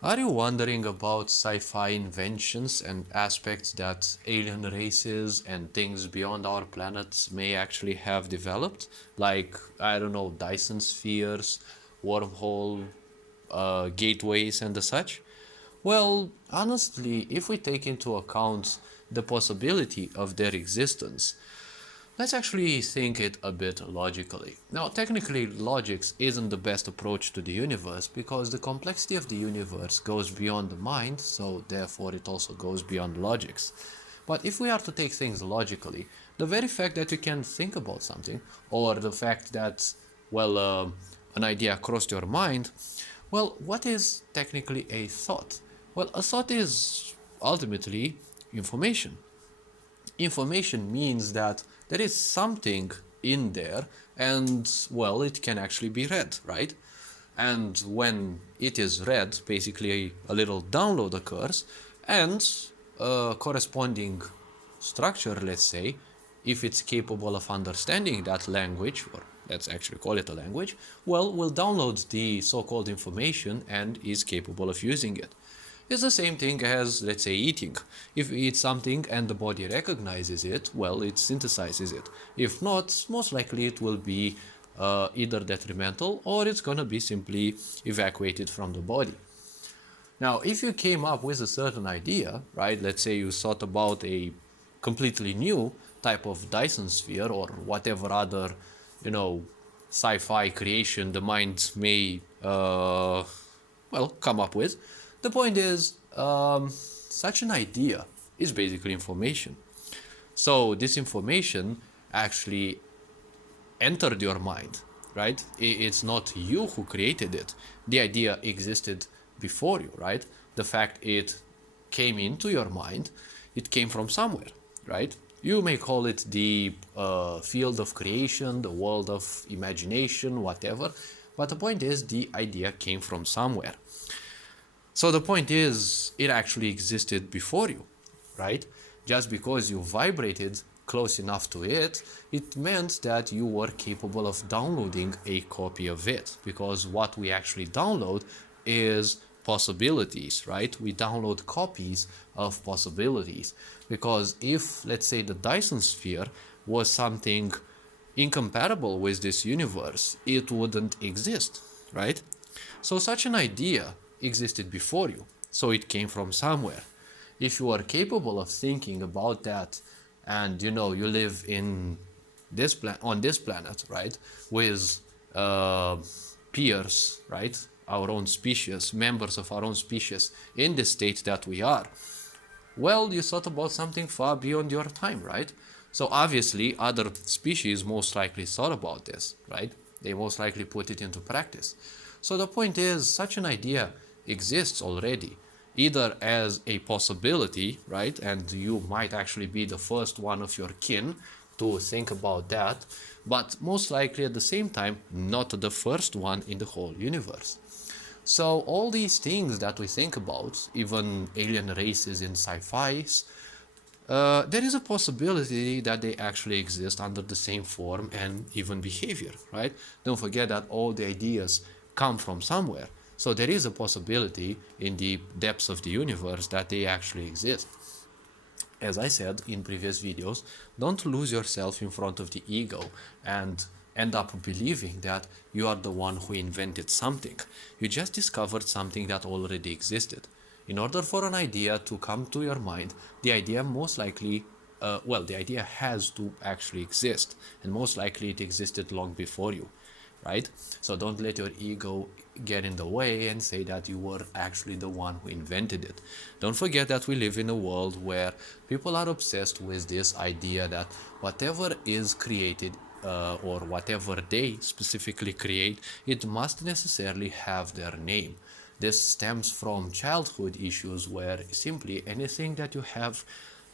Are you wondering about sci-fi inventions and aspects that alien races and things beyond our planets may actually have developed? Like, I don't know, Dyson spheres, wormhole gateways, and the such? Well, honestly, if we take into account the possibility of their existence, let's actually think it a bit logically. Now, technically, logics isn't the best approach to the universe because the complexity of the universe goes beyond the mind, so therefore it also goes beyond logics. But if we are to take things logically, the very fact that you can think about something, or the fact that, well, an idea crossed your mind, well, what is technically a thought? Well, a thought is ultimately information. Information means that there is something in there and, well, it can actually be read, right? And when it is read, basically a little download occurs and a corresponding structure, let's say, if it's capable of understanding that language, or let's actually call it a language, well, will download the so-called information and is capable of using it. It's the same thing as, let's say, eating. If we eat something and the body recognizes it, well, it synthesizes it. If not, most likely it will be either detrimental or it's gonna be simply evacuated from the body. Now, if you came up with a certain idea, right, let's say you thought about a completely new type of Dyson sphere or whatever other, you know, sci-fi creation the mind may, well, come up with. The point is, such an idea is basically information. So this information actually entered your mind, right? It's not you who created it. The idea existed before you, right? The fact it came into your mind, it came from somewhere, right? You may call it the field of creation, the world of imagination, whatever. But the point is, the idea came from somewhere. So the point is, it actually existed before you, right? Just because you vibrated close enough to it, it meant that you were capable of downloading a copy of it. Because what we actually download is possibilities, right? We download copies of possibilities. Because if, let's say, the Dyson sphere was something incompatible with this universe, it wouldn't exist, right? So such an idea existed before you, so it came from somewhere. If you are capable of thinking about that, and you know you live in this on this planet, right, with peers, right, our own species, members of our own species, in the state that we are, well, you thought about something far beyond your time, right? So obviously, other species most likely thought about this, right? They most likely put it into practice. So the point is, such an idea exists already, either as a possibility, right? And you might actually be the first one of your kin to think about that, but most likely at the same time, not the first one in the whole universe. So all these things that we think about, even alien races in sci-fis, there is a possibility that they actually exist under the same form and even behavior, right? Don't forget that all the ideas come from somewhere. So there is a possibility in the depths of the universe that they actually exist. As I said in previous videos, don't lose yourself in front of the ego and end up believing that you are the one who invented something. You just discovered something that already existed. In order for an idea to come to your mind, the idea most likely, the idea has to actually exist, and most likely it existed long before you, right? So don't let your ego get in the way and say that you were actually the one who invented it. Don't forget that we live in a world where people are obsessed with this idea that whatever is created or whatever they specifically create, it must necessarily have their name. This stems from childhood issues where simply anything that you have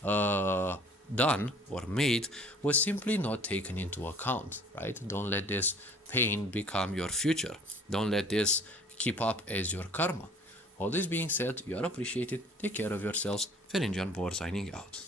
done or made was simply not taken into account, right? Don't let this pain become your future. Don't let this keep up as your karma. All this being said, you are appreciated. Take care of yourselves. Ferenjan Bor signing out.